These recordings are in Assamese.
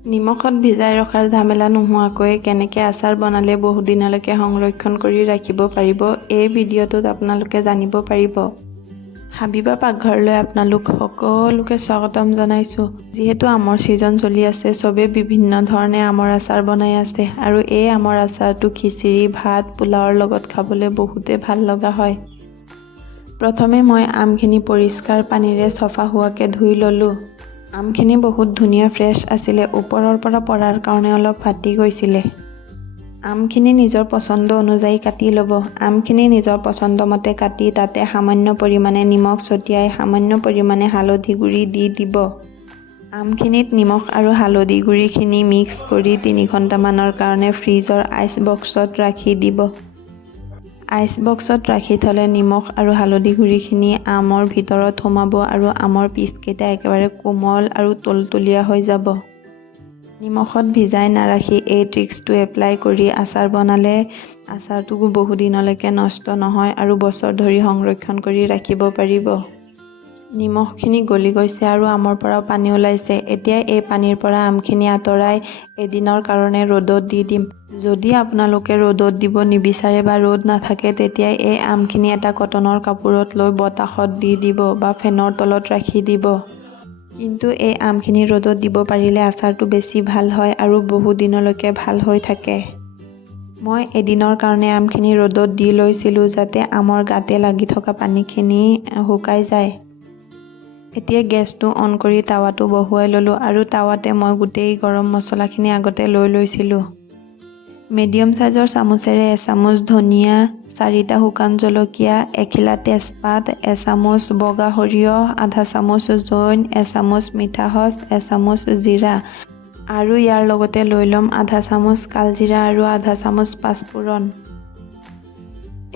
নিমখত ভিজাই ৰখাৰ ঝামেলা নোহোৱাকৈ কেনেকৈ আচাৰ বনালে বহু দিনলৈকে সংৰক্ষণ কৰি ৰাখিব পাৰিব এই ভিডিঅ'টোত আপোনালোকে জানিব পাৰিব। হাবিবা পাকঘৰলৈ আপোনালোক সকলোকে স্বাগতম জনাইছোঁ। যিহেতু আমৰ ছিজন চলি আছে, চবে বিভিন্ন ধৰণে আমৰ আচাৰ বনাই আছে আৰু এই আমৰ আচাৰটো খিচিৰি, ভাত, পোলাওৰ লগত খাবলৈ বহুতে ভাল লগা হয়। প্ৰথমে মই আমখিনি পৰিষ্কাৰ পানীৰে চফা হোৱাকৈ ধুই ল'লোঁ। আমখিনি বহুত ধুনীয়া ফ্ৰেছ আছিলে, ওপৰৰ পৰা পৰাৰ কাৰণে অলপ ফাটি গৈছিলে। আমখিনি নিজৰ পচন্দ অনুযায়ী কাটি ল'ব। আমখিনি নিজৰ পচন্দ মতে কাটি তাতে সামান্য পৰিমাণে নিমখ ছটিয়াই সামান্য পৰিমাণে হালধি গুড়ি দি দিব। আমখিনিত নিমখ আৰু হালধি গুড়িখিনি মিক্স কৰি 3 ঘণ্টামানৰ কাৰণে ফ্ৰিজৰ আইচ বক্সত ৰাখি দিব। আইচ বক্সত ৰাখি থ'লে নিমখ আৰু হালধি গুড়িখিনি আমৰ ভিতৰত সোমাব আৰু আমৰ পিচকেইটা একেবাৰে কোমল আৰু তুলতুলীয়া হৈ যাব। নিমখত ভিজাই নাৰাখি এই ট্ৰিক্সটো এপ্লাই কৰি আচাৰ বনালে আচাৰটো বহু দিনলৈকে নষ্ট নহয় আৰু বছৰ ধৰি সংৰক্ষণ কৰি ৰাখিব পাৰিব। নিমখখিনি গলি গৈছে আৰু আমৰ পৰাও পানী ওলাইছে। এতিয়া এই পানীৰ পৰা আমখিনি আঁতৰাই এদিনৰ কাৰণে ৰ'দত দি দিম। যদি আপোনালোকে ৰ'দত দিব নিবিচাৰে বা ৰ'দ নাথাকে, তেতিয়া এই আমখিনি এটা কটনৰ কাপোৰত লৈ বতাহত দি দিব বা ফেনৰ তলত ৰাখি দিব। কিন্তু এই আমখিনি ৰ'দত দিব পাৰিলে আচাৰটো বেছি ভাল হয় আৰু বহু দিনলৈকে ভাল হৈ থাকে। মই এদিনৰ কাৰণে আমখিনি ৰ'দত দি লৈছিলোঁ যাতে আমৰ গাতে লাগি থকা পানীখিনি শুকাই যায়। এতিয়া গেছটো অন কৰি টাৱাটো বহুৱাই ল'লোঁ আৰু টাৱাতে মই গোটেই গৰম মছলাখিনি আগতে লৈ লৈছিলোঁ। মিডিয়াম চাইজৰ চামুচেৰে এচামুচ ধনিয়া, 4টা শুকান জলকীয়া, 1 খিলা তেজপাত, এচামুচ বগা সৰিয়হ, আধা চামুচ জৈন, এচামুচ মিঠাসচ, এচামুচ জিৰা আৰু ইয়াৰ লগতে লৈ ল'ম আধা চামুচ কালজিৰা আৰু আধা চামুচ পাঁচফোৰণ।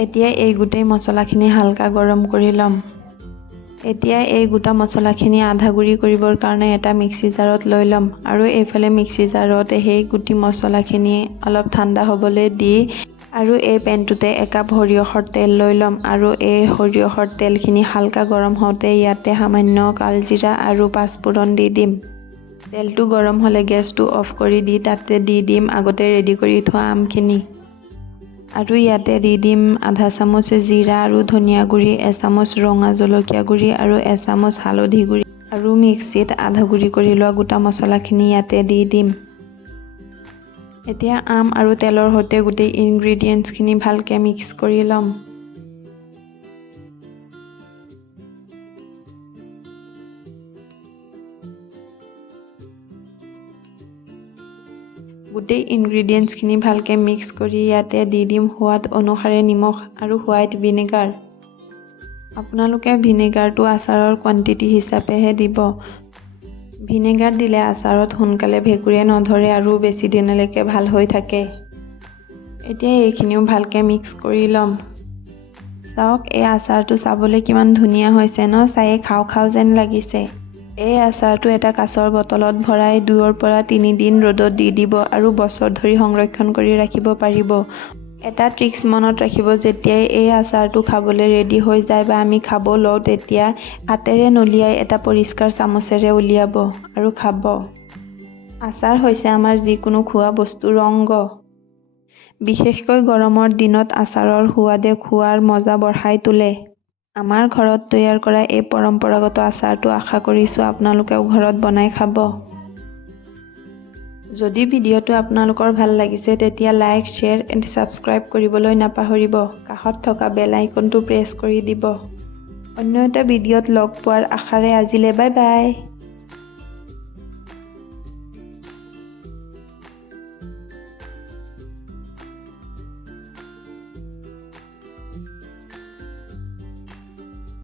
এতিয়া এই গোটেই মছলাখিনি হালকা গৰম কৰি ল'ম। এতিয়া এই গোটা মছলাখিনি আধা গুড়ি কৰিবৰ কাৰণে এটা মিক্সি জাৰত লৈ ল'ম আৰু এইফালে মিক্সি জাৰত সেই গুটি মছলাখিনি অলপ ঠাণ্ডা হ'বলৈ দি আৰু এই পেনটোতে 1 কাপ সৰিয়হৰ তেল লৈ ল'ম আৰু এই সৰিয়হৰ তেলখিনি হালকা গৰম হওঁতে ইয়াতে সামান্য কালজিৰা আৰু পাঁচফোৰণ দি দিম। তেলটো গৰম হ'লে গেছটো অফ কৰি দি তাতে দি দিম আগতে ৰেডি কৰি থোৱা আমখিনি আৰু ইয়াতে দি দিম আধা চামুচ জিৰা আৰু ধনিয়া গুড়ি, এচামুচ ৰঙা জলকীয়া গুড়ি আৰু এচামুচ হালধি গুড়ি আৰু মিক্সিত আধা গুড়ি কৰি লোৱা গোটা মছলাখিনি ইয়াতে দি দিম। এতিয়া আম আৰু তেলৰ সৈতে গোটেই ইনগ্ৰিডিয়েণ্টছখিনি ভালকৈ মিক্স কৰি ল'ম। গোটেই ইনগ্ৰিডিয়েণ্টছখিনি ভালকৈ মিক্স কৰি ইয়াতে দি দিম সোৱাদ অনুসাৰে নিমখ আৰু হোৱাইট ভিনেগাৰ। আপোনালোকে ভিনেগাৰটো আচাৰৰ কোৱান্টিটি হিচাপেহে দিব। ভিনেগাৰ দিলে আচাৰত সোনকালে ভেঁকুৰে নধৰে আৰু বেছি দিনলৈকে ভাল হৈ থাকে। এতিয়া এইখিনিও ভালকৈ মিক্স কৰি ল'ম। চাওক এই আচাৰটো চাবলৈ কিমান ধুনীয়া হৈছে ন, চায়ে খাওঁ খাওঁ যেন লাগিছে। এই আচাৰটো এটা কাঁচৰ বটলত ভৰাই 2 পৰা 3 দিন ৰ'দত দি দিব আৰু বছৰ ধৰি সংৰক্ষণ কৰি ৰাখিব পাৰিব। এটা ট্ৰিক্স মনত ৰাখিব, যেতিয়াই এই আচাৰটো খাবলৈ ৰেডি হৈ যায় বা আমি খাব লওঁ তেতিয়া হাতেৰে নলিয়াই এটা পৰিষ্কাৰ চামুচেৰে উলিয়াব আৰু খাব। আচাৰ হৈছে আমাৰ যিকোনো খোৱা বস্তুৰ অংগ। বিশেষকৈ গৰমৰ দিনত আচাৰৰ সোৱাদে খোৱাৰ মজা বঢ়াই তোলে। আমাৰ ঘৰত তৈয়াৰ কৰা এই পৰম্পৰাগত আচাৰটো আশা কৰিছোঁ আপোনালোকেও ঘৰত বনাই খাব। যদি ভিডিঅ'টো আপোনালোকৰ ভাল লাগিছে তেতিয়া লাইক, শ্বেয়াৰ এণ্ড ছাবস্ক্ৰাইব কৰিবলৈ নাপাহৰিব। কাষত থকা বেল আইকনটো প্ৰেছ কৰি দিব। অন্য এটা ভিডিঅ'ত লগ পোৱাৰ আশাৰে আজিলৈ বাই বাই।